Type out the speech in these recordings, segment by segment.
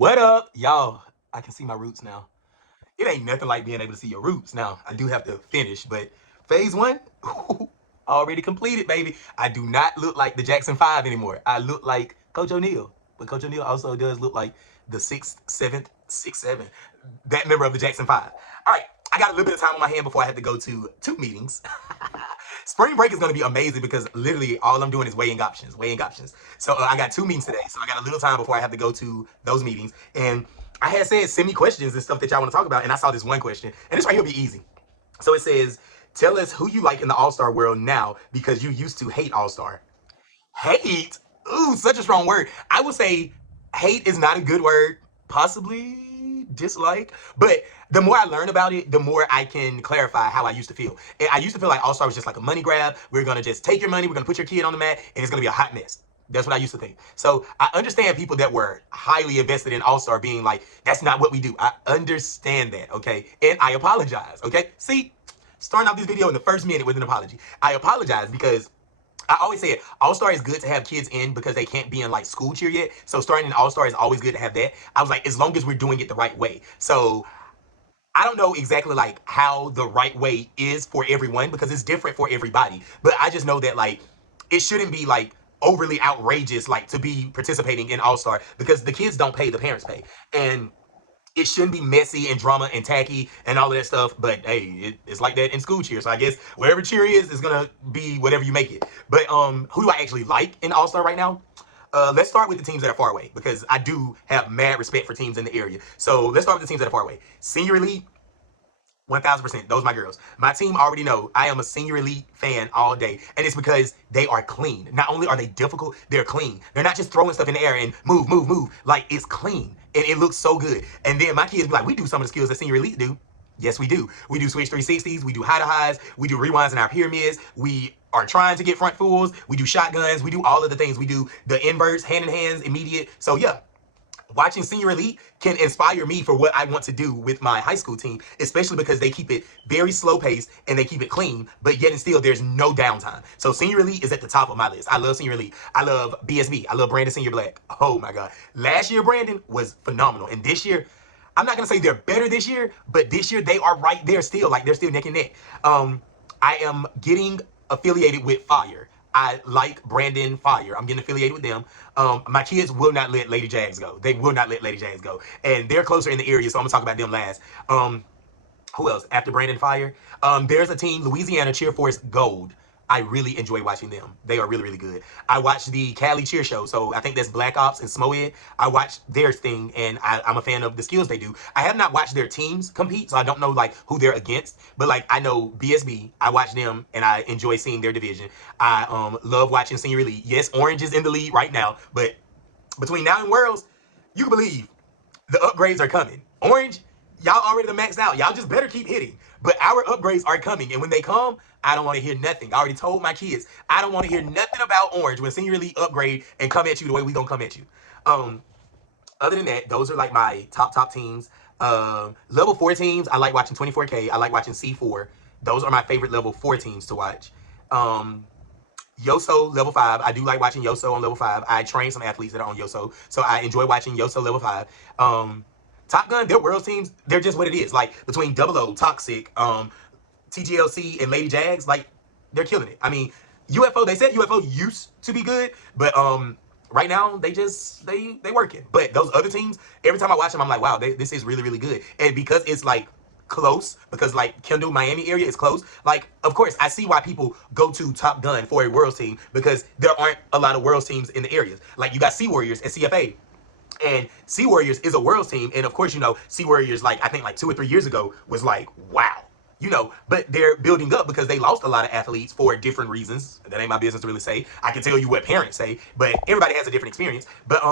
What up, y'all? I can see my roots now. It ain't nothing like being able to see your roots. Now, I do have to finish, but phase one, already completed, baby. I do not look like the Jackson 5 anymore. I look like Coach O'Neal. But Coach O'Neal also does look like the 6th, 7th, 6th, 7, that member of the Jackson 5. All right, I got a little bit of time on my hand before I have to go to 2 meetings. Spring break is going to be amazing because literally all I'm doing is weighing options, weighing options. So I got 2 meetings today. So I got a little time before I have to go to those meetings. And I had said, send me questions and stuff that y'all want to talk about. And I saw this one question. And this right here will be easy. So it says, tell us who you like in the All-Star world now because you used to hate All-Star. Hate? Ooh, such a strong word. I would say hate is not a good word. Possibly dislike. But the more I learn about it, the more I can clarify how I used to feel. And I used to feel like All-Star was just like a money grab. We're going to just take your money. We're going to put your kid on the mat and it's going to be a hot mess. That's what I used to think. So I understand people that were highly invested in All-Star being like, that's not what we do. I understand that, okay? And I apologize, okay? See, starting off this video in the first minute with an apology. I apologize because I always say it, All-Star is good to have kids in because they can't be in like school cheer yet. So starting an All-Star is always good to have that. I was like, as long as we're doing it the right way. So I don't know exactly like how the right way is for everyone because it's different for everybody. But I just know that like it shouldn't be like overly outrageous like to be participating in All-Star because the kids don't pay, the parents pay. And it shouldn't be messy and drama and tacky and all of that stuff. But hey, it's like that in school cheer. So I guess wherever cheer is gonna be whatever you make it. But who do I actually like in All-Star right now? Let's start with the teams that are far away because I do have mad respect for teams in the area. So let's start with the teams that are far away. Senior Elite, 1000%. Those are my girls. My team already know I am a Senior Elite fan all day. And it's because they are clean. Not only are they difficult, they're clean. They're not just throwing stuff in the air and move, move, move. Like, it's clean. And it looks so good. And then my kids be like, we do some of the skills that Senior Elite do. Yes, we do. We do switch 360s. We do high to highs. We do rewinds in our pyramids. We are trying to get front fulls. We do shotguns. We do all of the things. We do the inverts, hand in hands, immediate. So yeah, watching Senior Elite can inspire me for what I want to do with my high school team, especially because they keep it very slow paced and they keep it clean, but yet and still there's no downtime. So Senior Elite is at the top of my list. I love Senior Elite. I love BSB. I love Brandon Senior Black. Oh my God. Last year, Brandon was phenomenal. And this year, I'm not going to say they're better this year, but this year they are right there still. Like they're still neck and neck. I am getting affiliated with Fire. I like Brandon Fire. I'm getting affiliated with them. My kids will not let Lady Jags go. They will not let Lady Jags go. And they're closer in the area, so I'm going to talk about them last. Who else? After Brandon Fire, there's a team, Louisiana Cheer Force Gold. I really enjoy watching them. They are really, really good. I watched the Cali Cheer Show, so I think that's Black Ops and Smoed. I watched their thing, and I'm a fan of the skills they do. I have not watched their teams compete, so I don't know like who they're against. But like I know BSB, I watch them, and I enjoy seeing their division. I love watching Senior Elite. Yes, Orange is in the lead right now, but between now and Worlds, you can believe the upgrades are coming. Orange, y'all already maxed out. Y'all just better keep hitting. But our upgrades are coming. And when they come, I don't want to hear nothing. I already told my kids, I don't want to hear nothing about Orange when Senior Elite upgrade and come at you the way we gonna come at you. Other than that, those are like my top teams. Level 4 teams, I like watching 24K. I like watching C4. Those are my favorite level 4 teams to watch. Yoso level 5. I do like watching Yoso on level 5. I train some athletes that are on Yoso, so I enjoy watching Yoso level 5. Top Gun, their world teams, they're just what it is. Like between Double O, Toxic, TGLC, and Lady Jags, like they're killing it. I mean, UFO, they said UFO used to be good, but right now they working. But those other teams, every time I watch them, I'm like, wow, this is really, really good. And because it's like close, because like Kendall, Miami area is close, like of course I see why people go to Top Gun for a world team because there aren't a lot of world teams in the areas. Like you got Sea Warriors and CFA. And Sea Warriors is a world team. And of course, you know, Sea Warriors, like I think like 2 or 3 years ago was like, wow, you know, but they're building up because they lost a lot of athletes for different reasons. That ain't my business to really say. I can tell you what parents say, but everybody has a different experience. But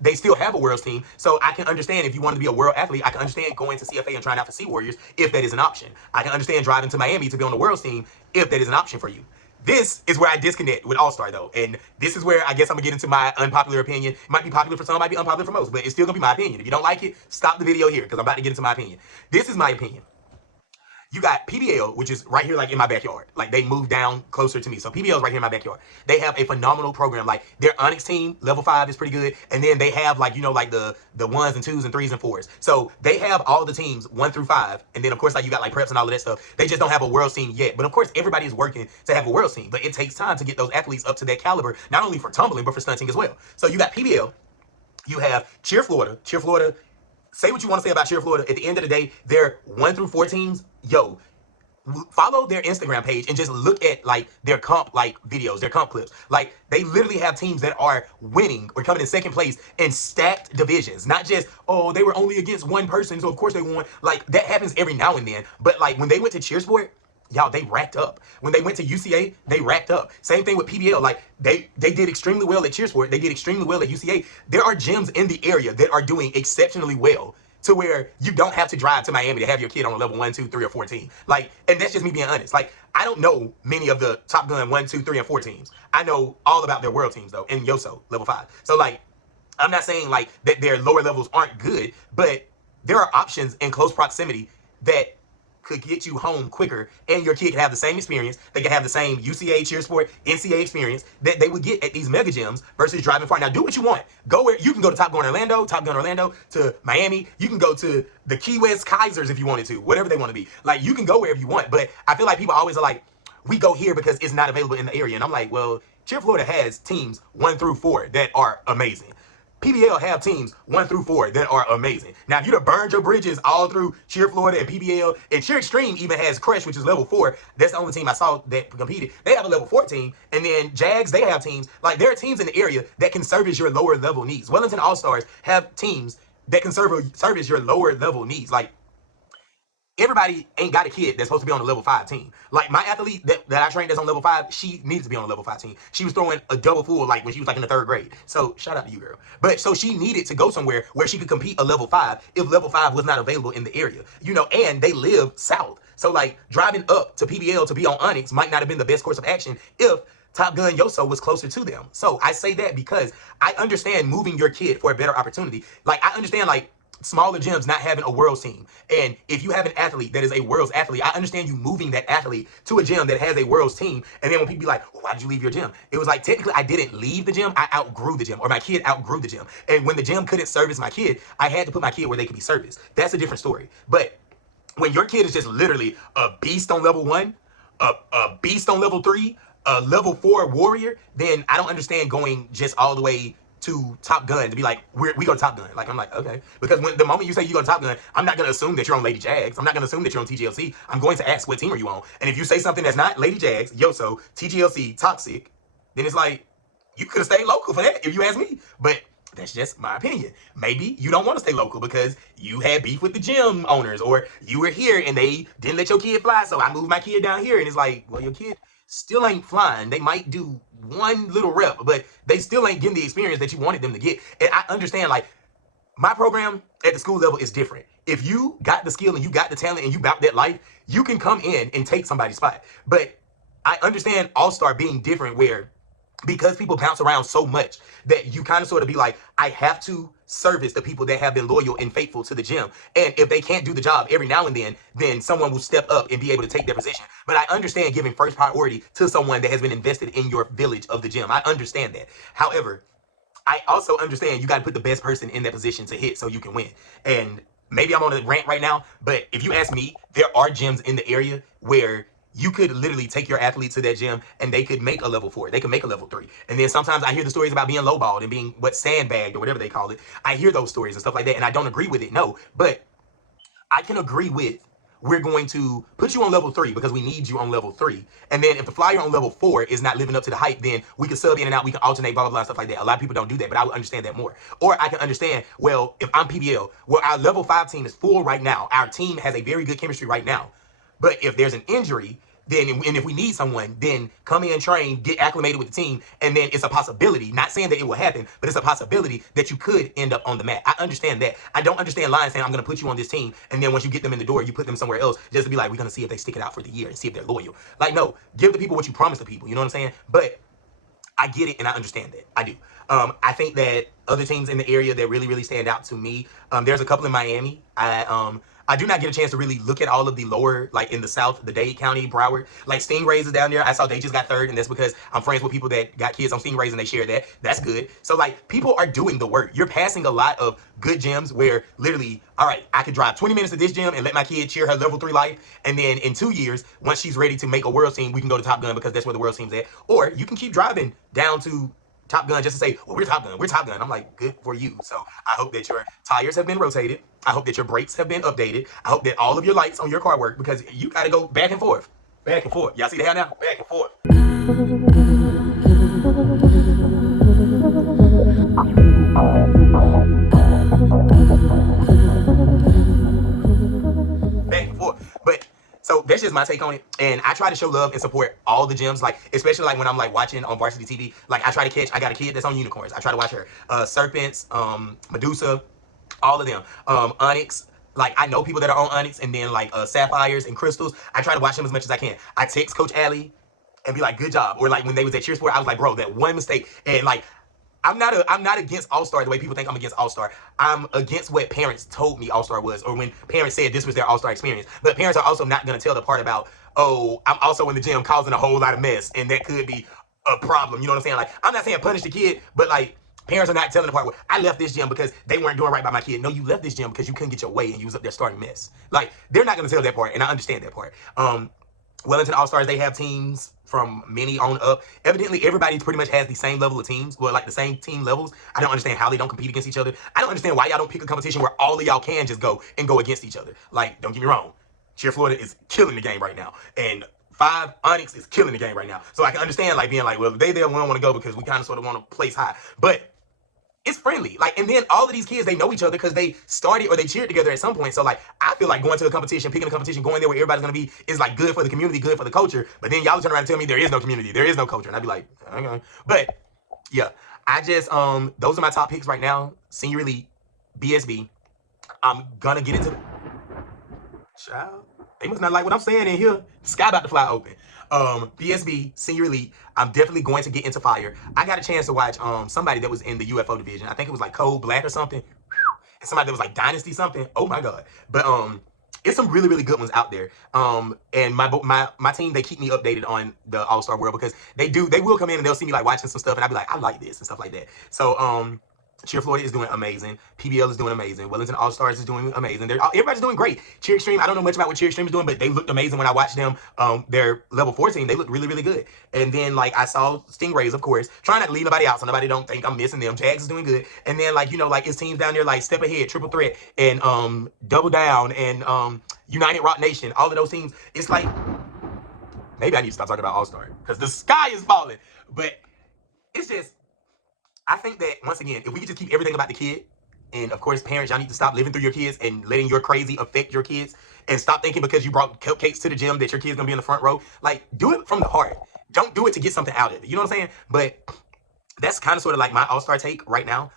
they still have a world team. So I can understand if you want to be a world athlete, I can understand going to CFA and trying out for Sea Warriors if that is an option. I can understand driving to Miami to be on the world team if that is an option for you. This is where I disconnect with All-Star though. And this is where I guess I'm gonna get into my unpopular opinion. It might be popular for some, might be unpopular for most, but it's still gonna be my opinion. If you don't like it, stop the video here because I'm about to get into my opinion. This is my opinion. You got PBL, which is right here, like in my backyard. Like they moved down closer to me. So PBL is right here in my backyard. They have a phenomenal program. Like their Onyx team, level 5 is pretty good. And then they have like, you know, like the 1s and 2s and 3s and 4s. So they have all the teams 1 through 5. And then of course, like you got like preps and all of that stuff. They just don't have a world team yet. But of course, everybody is working to have a world team. But it takes time to get those athletes up to that caliber, not only for tumbling, but for stunting as well. So you got PBL. You have Cheer Florida. Cheer Florida, say what you want to say about Cheer Florida. At the end of the day, they're 1 through 4 teams. Yo, follow their Instagram page and just look at like their comp like videos, their comp clips. Like they literally have teams that are winning or coming in second place in stacked divisions. Not just, oh, they were only against one person, so of course they won. Like that happens every now and then. But like when they went to Cheersport, y'all, they racked up. When they went to UCA, they racked up. Same thing with PBL. Like they did extremely well at Cheersport. They did extremely well at UCA. There are gyms in the area that are doing exceptionally well to where you don't have to drive to Miami to have your kid on a level 1, 2, 3, or 4 team. Like, and that's just me being honest. Like, I don't know many of the Top Gun 1, 2, 3, and 4 teams. I know all about their world teams though, and Yoso, level 5. So like, I'm not saying like that their lower levels aren't good, but there are options in close proximity that could get you home quicker, and your kid can have the same experience. They can have the same UCA, Cheersport, NCAA experience that they would get at these mega gyms versus driving far. Now, do what you want. Go where you can go to Top Gun Orlando, to Miami. You can go to the Key West Kaisers if you wanted to, whatever they want to be. Like, you can go wherever you want, but I feel like people always are like, we go here because it's not available in the area. And I'm like, well, Cheer Florida has teams 1 through 4 that are amazing. PBL have teams 1 through 4 that are amazing. Now, if you'd have burned your bridges all through Cheer Florida and PBL, and Cheer Extreme even has Crush, which is level 4. That's the only team I saw that competed. They have a level 4 team. And then Jags, they have teams. Like, there are teams in the area that can service your lower level needs. Wellington All-Stars have teams that can service your lower level needs. Like, everybody ain't got a kid that's supposed to be on a level 5 team. Like my athlete that I trained that's on level 5, she needs to be on a level 5 team. She was throwing a double full like when she was like in the 3rd grade. So shout out to you, girl. But so she needed to go somewhere where she could compete a level 5 if level 5 was not available in the area. You know, and they live south. So like driving up to PBL to be on Onyx might not have been the best course of action if Top Gun Yoso was closer to them. So I say that because I understand moving your kid for a better opportunity. Like I understand like smaller gyms not having a world team. And if you have an athlete that is a world's athlete, I understand you moving that athlete to a gym that has a world's team. And then when people be like, oh, why did you leave your gym? It was like, technically, I didn't leave the gym. I outgrew the gym, or my kid outgrew the gym. And when the gym couldn't service my kid, I had to put my kid where they could be serviced. That's a different story. But when your kid is just literally a beast on level 1, a beast on level 3, a level 4 warrior, then I don't understand going just all the way to Top Gun to be like, we go to Top Gun. Like, I'm like, okay. Because when the moment you say you go to Top Gun, I'm not going to assume that you're on Lady Jags. I'm not going to assume that you're on TGLC. I'm going to ask, what team are you on? And if you say something that's not Lady Jags, Yoso, TGLC, Toxic, then it's like, you could have stayed local for that if you ask me. But that's just my opinion. Maybe you don't want to stay local because you had beef with the gym owners, or you were here and they didn't let your kid fly, so I moved my kid down here. And it's like, well, your kid still ain't flying. They might do one little rep, but they still ain't getting the experience that you wanted them to get. And I understand, like, my program at the school level is different. If you got the skill and you got the talent and you got that life, you can come in and take somebody's spot. But I understand All-Star being different, where because people bounce around so much that you kind of sort of be like, I have to service the people that have been loyal and faithful to the gym. And if they can't do the job every now and then someone will step up and be able to take their position. But I understand giving first priority to someone that has been invested in your village of the gym. I understand that. However, I also understand you got to put the best person in that position to hit so you can win. And maybe I'm on a rant right now, but if you ask me, there are gyms in the area where you could literally take your athlete to that gym and they could make a level 4. They could make a level 3. And then sometimes I hear the stories about being lowballed and being sandbagged or whatever they call it. I hear those stories and stuff like that, and I don't agree with it, no. But I can agree with, we're going to put you on level 3 because we need you on level 3. And then if the flyer on level 4 is not living up to the hype, then we can sub in and out, we can alternate, blah, blah, blah, stuff like that. A lot of people don't do that, but I would understand that more. Or I can understand, well, if I'm PBL, well, our level 5 team is full right now. Our team has a very good chemistry right now. But if there's an injury, then, and if we need someone, then come in, train, get acclimated with the team, and then it's a possibility, not saying that it will happen, but it's a possibility that you could end up on the mat. I understand that. I don't understand Lions saying, I'm going to put you on this team, and then once you get them in the door, you put them somewhere else, just to be like, we're going to see if they stick it out for the year and see if they're loyal. Like, no, give the people what you promise the people, you know what I'm saying? But I get it, and I understand that. I do. I think that other teams in the area that really, really stand out to me, there's a couple in Miami. I do not get a chance to really look at all of the lower, like in the South, the Dade County, Broward, like Stingrays is down there. I saw they just got third, and that's because I'm friends with people that got kids on Stingrays and they share that. That's good. So like people are doing the work. You're passing a lot of good gyms where literally, all right, I could drive 20 minutes to this gym and let my kid cheer her level 3 life. And then in 2 years, once she's ready to make a world team, we can go to Top Gun because that's where the world team's at. Or you can keep driving down to Top Gun just to say, well, we're Top Gun, we're Top Gun. I'm like, good for you. So I hope that your tires have been rotated. I hope that your brakes have been updated. I hope that all of your lights on your car work because you got to go back and forth. Back and forth. Y'all see the hair now? Back and forth. Back and forth. But so that's just my take on it. And I try to show love and support all the gyms, like especially like when I'm like watching on Varsity TV. Like I try to catch, I got a kid that's on unicorns. I try to watch her. Serpents, Medusa, all of them. Onyx. Like I know people that are on Onyx and then like sapphires and crystals. I try to watch them as much as I can. I text Coach Allie and be like, good job. Or like when they was at Cheersport, I was like, bro, that one mistake. And like I'm not against Allstar the way people think I'm against Allstar. I'm against what parents told me Allstar was, or when parents said this was their Allstar experience. But parents are also not going to tell the part about, oh, I'm also in the gym causing a whole lot of mess, and that could be a problem. You know what I'm saying? Like, I'm not saying punish the kid, but like, parents are not telling the part where I left this gym because they weren't doing right by my kid. No, you left this gym because you couldn't get your way and you was up there starting mess. Like, they're not going to tell that part, and I understand that part. Wellington All-Stars, they have teams from many on up. Evidently, everybody pretty much has the same level of teams, well, like the same team levels. I don't understand how they don't compete against each other. I don't understand why y'all don't pick a competition where all of y'all can just go and go against each other. Like, don't get me wrong. Cheer Florida is killing the game right now. And 5 Onyx is killing the game right now. So I can understand like being like, well, they there, we don't want to go because we kind of sort of want to place high. But it's friendly. Like, and then all of these kids, they know each other because they started or they cheered together at some point. So like, I feel like going to a competition, picking a competition, going there where everybody's going to be is like good for the community, good for the culture. But then y'all turn around and tell me there is no community, there is no culture. And I'd be like, okay. But yeah, I just, those are my top picks right now. Senior Elite, BSB. I'm gonna get into child. They must not like what I'm saying in here. The sky about to fly open. BSB, Senior Elite. I'm definitely going to get into fire. I got a chance to watch somebody that was in the UFO division. I think it was like Cold Black or something. And somebody that was like Dynasty something. Oh my God. But it's some really, really good ones out there. And my team, they keep me updated on the All-Star World because they will come in and they'll see me like watching some stuff and I'll be like, I like this and stuff like that. So Cheer Florida is doing amazing. PBL is doing amazing. Wellington All-Stars is doing amazing. Everybody's doing great. Cheer Extreme, I don't know much about what Cheer Extreme is doing, but they looked amazing when I watched them. Their level 4 team, they looked really, really good. And then, like, I saw Stingrays, of course. Trying not to leave nobody out so nobody don't think I'm missing them. Jags is doing good. And then, like, you know, like, his teams down there, like, Step Ahead, Triple Threat, and Double Down, and United Rock Nation. All of those teams. It's like, maybe I need to stop talking about All-Star because the sky is falling. But it's just, I think that, once again, if we could just keep everything about the kid, and of course, parents, y'all need to stop living through your kids and letting your crazy affect your kids, and stop thinking because you brought cupcakes to the gym that your kid's gonna be in the front row. Like, do it from the heart. Don't do it to get something out of it. You know what I'm saying? But that's kind of sort of like my All-Star take right now.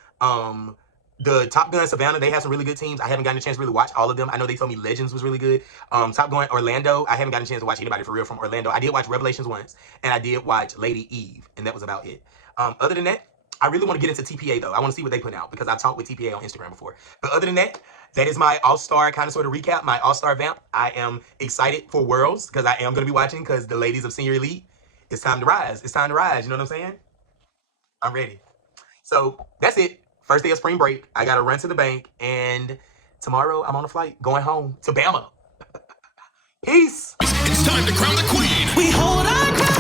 The Top Gun Savannah, they have some really good teams. I haven't gotten a chance to really watch all of them. I know they told me Legends was really good. Top Gun Orlando, I haven't gotten a chance to watch anybody for real from Orlando. I did watch Revelations once, and I did watch Lady Eve, and that was about it. Other than that, I really want to get into TPA though. I want to see what they put out because I've talked with TPA on Instagram before. But other than that, that is my All-Star kind of sort of recap, my All-Star vamp. I am excited for Worlds because I am going to be watching because the ladies of Senior Elite, it's time to rise. It's time to rise. You know what I'm saying? I'm ready. So that's it. First day of spring break. I got to run to the bank. And tomorrow I'm on a flight going home to Bama. Peace. It's time to crown the queen. We hold our crown.